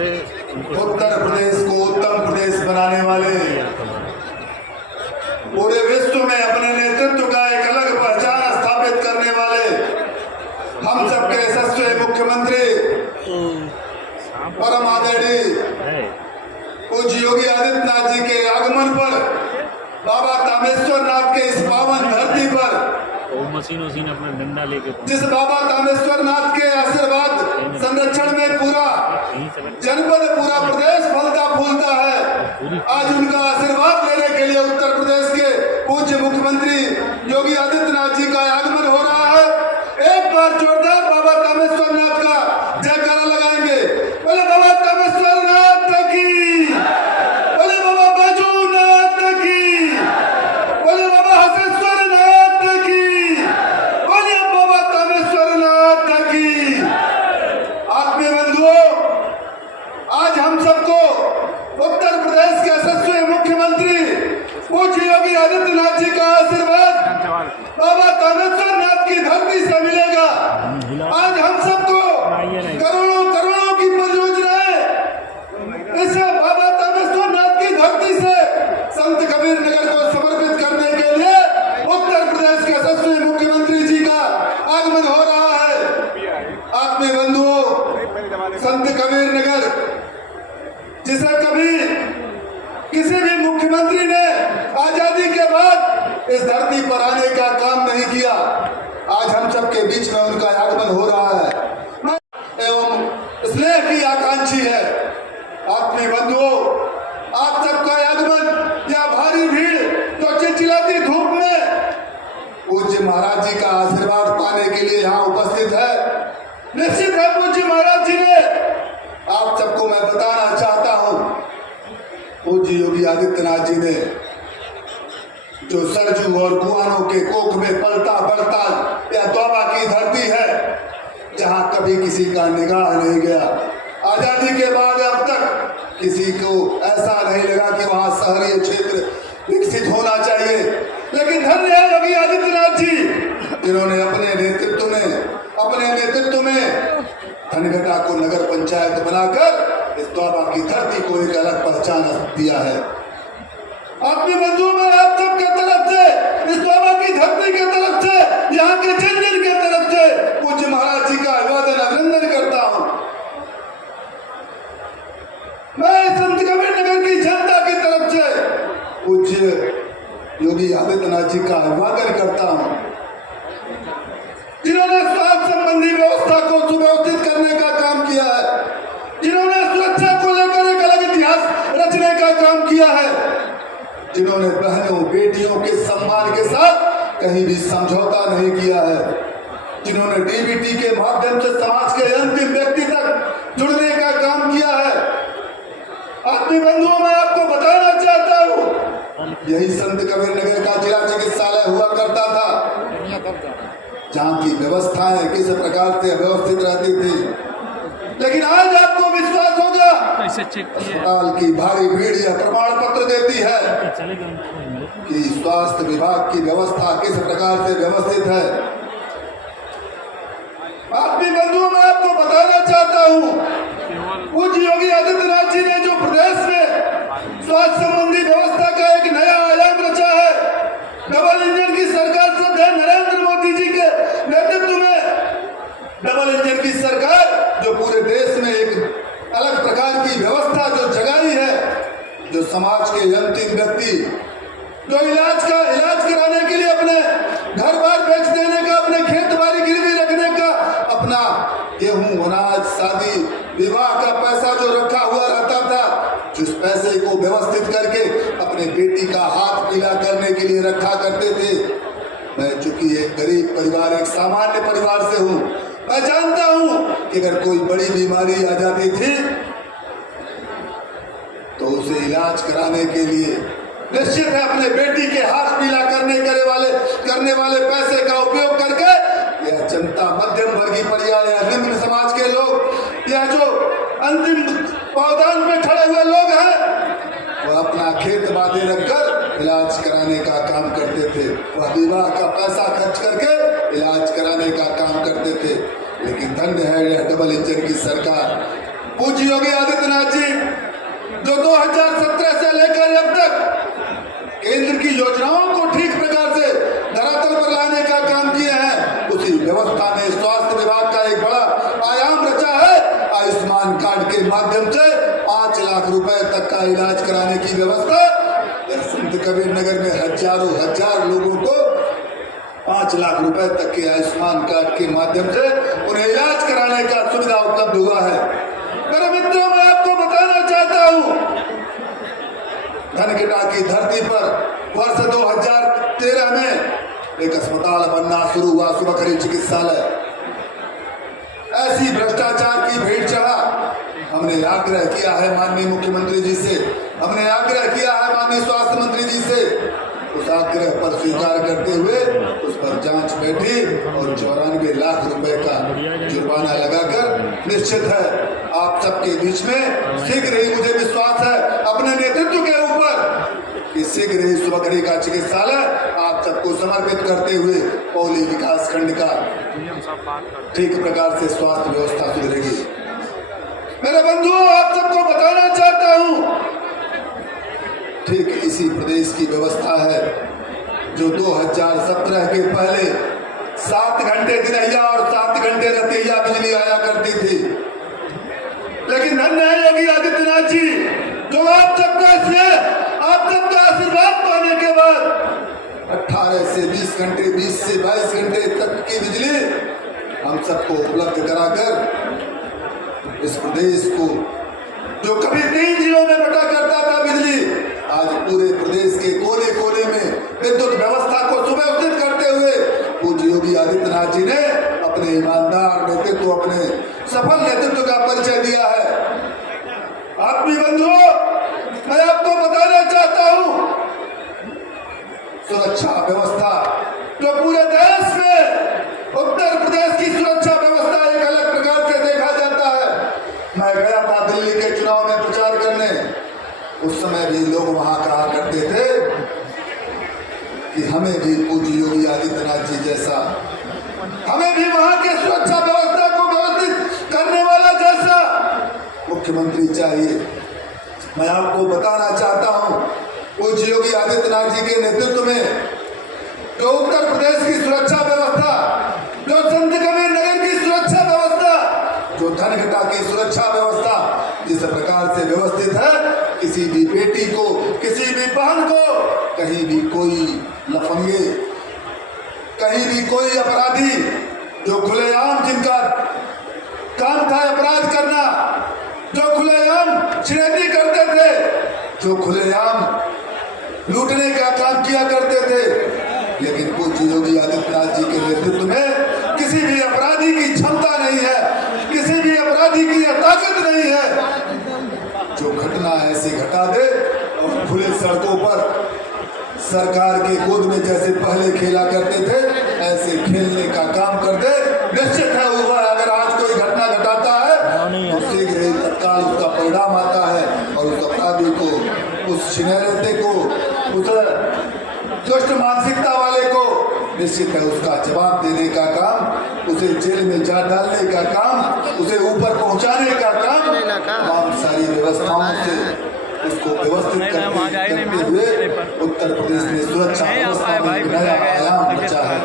थे। उत्तर प्रदेश को उत्तम प्रदेश बनाने वाले, पूरे विश्व में अपने नेतृत्व का एक अलग पहचान स्थापित करने वाले हम सबके यशस्वी मुख्यमंत्री परम आदरणीय पूज्य योगी आदित्यनाथ जी के आगमन पर, बाबा कामेश्वर नाथ के इस पावन धरती पर, मशीन अपना डंडा लेके, जिस बाबा कामेश्वर नाथ के आशीर्वाद संरक्षण में पूरा जनपद, पूरा प्रदेश फलता फूलता है, आज उनका आशीर्वाद लेने के लिए उत्तर प्रदेश के पूज्य मुख्यमंत्री योगी आदित्यनाथ जी का आगमन हो रहा है। एक बार जोरदार बाबा कामेश्वर नाथ का जयकारा लगाएंगे। बोले बाबा कामेश्वर नाथ की, बोले बाबा बैजूनाथ की, बोले बाबा हसेश्वर नाथ की, बोले बाबा कामेश्वर नाथ की। आत्मीय बंधुओं, आज हम सबको उत्तर प्रदेश के यशस्वी मुख्यमंत्री पूज्य योगी आदित्यनाथ जी का आशीर्वाद बाबा कामेश्वर नाथ की धरती से मिलेगा। आज हम सबको करोड़ों करोड़ों की परियोजनाएं इस बाबा कामेश्वर नाथ की धरती से संत कबीर नगर को समर्पित करने के लिए उत्तर प्रदेश के यशस्वी मुख्यमंत्री जी का आगमन हो रहा है। आत्मीय बंधुओं, संत कबीर नगर, जिसे कभी किसी भी मुख्यमंत्री ने आजादी के बाद इस धरती पर आने का काम नहीं किया, आज हम सबके बीच में उनका आगमन हो रहा है एवं स्नेह की आकांक्षी है। आत्मीय बंधुओं, आप सबका आगमन या भारी भीड़ तो चिलचिलाती धूप में पूज्य महाराज जी का आशीर्वाद पाने के लिए यहाँ उपस्थित है। निश्चित है पूज्य महाराज जी ने, आप सबको मैं बताना चाहता हूँ, पूज्य योगी आदित्यनाथ जी ने जो सरजू और कुआनों के कोख में पलता बढ़ता या द्वाबा की धरती है, जहां कभी किसी का निगाह नहीं गया, आजादी के बाद अब तक किसी को ऐसा नहीं लगा कि वहां शहरी क्षेत्र विकसित होना चाहिए। लेकिन धन्य है योगी आदित्यनाथ जी, जिन्होंने अपने नेतृत्व में धनघटा को नगर पंचायत बनाकर इस द्वाबा की धरती को एक अलग पहचान दिया है। अपने बंधुओं में आप सबके तरफ से, इस द्वाबा की धरती के तरफ से, यहाँ के जन के तरफ से पूज्य महाराज जी का अभिवादन अभिनंदन करता हूँ। मैं संत कबीर नगर की जनता की तरफ से पूज्य योगी आदित्यनाथ जी का अभिवादन करता हूँ, जिन्होंने स्वास्थ्य संबंधी व्यवस्था को सुव्यवस्थित करने का काम किया है, जिन्होंने सुरक्षा को लेकर एक अलग इतिहास रचने का काम किया है, जिन्होंने बहनों बेटियों के सम्मान के साथ कहीं भी समझौता नहीं किया है, जिन्होंने डीबीटी के माध्यम से समाज के अंतिम व्यक्ति तक जुड़ने का काम किया है। आत्मीय बंधुओं, मैं आपको बताना चाहता हूँ, यही संत कबीर नगर का जिला चिकित्सालय हुआ करता था, जहाँ की व्यवस्थाएं किस प्रकार से व्यवस्थित रहती थी। लेकिन आज आपको विश्वास होगा, अस्पताल की भारी भीड़ यह प्रमाण पत्र देती है कि स्वास्थ्य विभाग की व्यवस्था किस प्रकार से व्यवस्थित है। आत्मीय बंधुओं, मैं आपको बताना चाहता हूँ, पूज्य योगी आदित्यनाथ जी ने जो प्रदेश में स्वास्थ्य संबंधी व्यवस्था का एक नया आयाम रचा है, डबल इंजन की सरकार श्रद्धेय नरेंद्र मोदी जी के नेतृत्व में डबल इंजन की सरकार जो पूरे देश में एक अलग प्रकार की व्यवस्था जो जगाई है, जो समाज के अंतिम व्यक्ति जो इलाज कराने के लिए अपने घर बार बेच देने का, अपने खेत बाड़ी गिरवी रखने का, अपना गेहूं अनाज शादी विवाह का पैसा जो रखा हुआ रहता था, जिस पैसे को व्यवस्थित करके अपने बेटी का हाथ पीला करने के लिए रखा करते थे। मैं चूंकि एक गरीब परिवार, एक सामान्य परिवार से हूँ, मैं जानता हूँ कि अगर कोई बड़ी बीमारी आ जाती थी तो उसे इलाज कराने के लिए निश्चित है अपने बेटी के हाथ पीला करने वाले पैसे का उपयोग करके यह जनता, मध्यम वर्गीय परिवार या निम्न समाज के लोग या जो अंतिम पावदान में खड़े हुए लोग हैं, वो अपना खेत बाड़ी रखकर इलाज कराने का काम करते थे। वह विवाह का पैसा खर्च करके इलाज कराने का काम करते थे। लेकिन धन्य है यह डबल इंजन की सरकार, पूज्य योगी आदित्यनाथ जी जो 2017 से लेकर अब तक केंद्र की योजनाओं को ठीक प्रकार से धरातल पर लाने का काम किए हैं, उसी व्यवस्था में स्वास्थ्य विभाग का एक बड़ा आयाम रचा है। आयुष्मान कार्ड के माध्यम से 5 लाख रुपए तक का इलाज कराने की व्यवस्था। संत कबीर नगर में हजारों हजार लोगों को 5 लाख रुपए तक के आयुष्मान कार्ड के माध्यम से उन्हें इलाज कराने का सुविधा उपलब्ध हुआ है। मेरे मित्रों, मैं आपको बताना चाहता हूं, धनघटा की धरती पर वर्ष 2013 में एक अस्पताल बनना शुरू हुआ, सुबकरी चिकित्सालय। ऐसी भ्रष्टाचार की भेंट चढ़ा। हमने आग्रह किया है माननीय मुख्यमंत्री जी से, हमने आग्रह किया है माननीय स्वास्थ्य मंत्री जी से, उस आग्रह पर स्वीकार करते हुए उस पर जांच बैठी और 94 लाख रुपए का जुर्माना लगाकर निश्चित है आप सबके बीच में शीघ्र ही, मुझे विश्वास है अपने नेतृत्व के ऊपर, कि शीघ्र ही सुबकरी का चिकित्सालय आप सबको समर्पित करते हुए पौली विकास खंड का ठीक प्रकार से स्वास्थ्य व्यवस्था सुधरेगी। मेरे बंधुओं, आप सबको बताना चाहता हूं, ठीक इसी प्रदेश की व्यवस्था है जो 2017 के पहले 7 घंटे दिनैया और 7 घंटे रतिया बिजली आया करती थी। लेकिन धन्य है योगी आदित्यनाथ जी जो आप सबका स्नेह, आप सबका आशीर्वाद पाने के बाद 18 से 20 घंटे, 20 से 22 घंटे तक की बिजली हम सबको उपलब्ध कराकर इस प्रदेश को, जो कभी 3 जिलों में बटा करता था बिजली, आज पूरे प्रदेश के कोने कोने में विद्युत व्यवस्था को सुव्यवस्थित करते हुए पूज्य योगी आदित्यनाथ जी ने अपने ईमानदार नेतृत्व, अपने सफल नेतृत्व का परिचय दिया है। आत्मीय बंधुओं, मैं आपको बताना चाहता हूं, सुरक्षा व्यवस्था जो पूरे देश में, उत्तर प्रदेश की सुरक्षा व्यवस्था एक अलग प्रकार से देखा जाता है। मैं गया था दिल्ली के चुनाव में प्रचार करने, उस समय भी लोग वहां कहा करते थे कि हमें भी पूज्य योगी आदित्यनाथ जी जैसा, हमें भी वहां के सुरक्षा व्यवस्था को व्यवस्थित करने वाला जैसा मुख्यमंत्री चाहिए। मैं आपको बताना चाहता हूं, पूज्य योगी आदित्यनाथ जी के नेतृत्व में जो उत्तर प्रदेश की सुरक्षा व्यवस्था, जो संत कबीर नगर की सुरक्षा व्यवस्था, जो धनघटा की सुरक्षा व्यवस्था जिस प्रकार से व्यवस्थित है, किसी भी बेटी को, किसी भी बहन को, कहीं भी कोई लफंगे, कहीं भी कोई अपराधी जो खुलेआम, जिनका काम था अपराध करना, जो खुलेआम छिनैती करते थे, जो खुलेआम लूटने का काम किया करते थे, लेकिन पूज्य योगी आदित्यनाथ जी के नेतृत्व में किसी भी अपराधी की क्षमता नहीं है, किसी भी अपराधी की ताकत नहीं है जो घटना ऐसी घटा दे और खुले सड़कों पर सरकार के गोद में जैसे पहले खेला करते थे ऐसे खेलने का काम कर दे। निश्चित है हुआ, अगर आज कोई घटना घटाता है तो शीघ्र ही तत्काल उसका परिणाम आता है और उस अपराधी को, उस छिनैते को, उस दुष्ट मानसिकता वाले को निश्चित है उसका जवाब देने का काम, उसे जेल में जा डालने का काम, उसे ऊपर पहुंचाने का काम, तमाम सारी व्यवस्थाओं से उसको व्यवस्थित करते हुए उत्तर प्रदेश में सुरक्षा व्यवस्था में नया आयाम बचा है।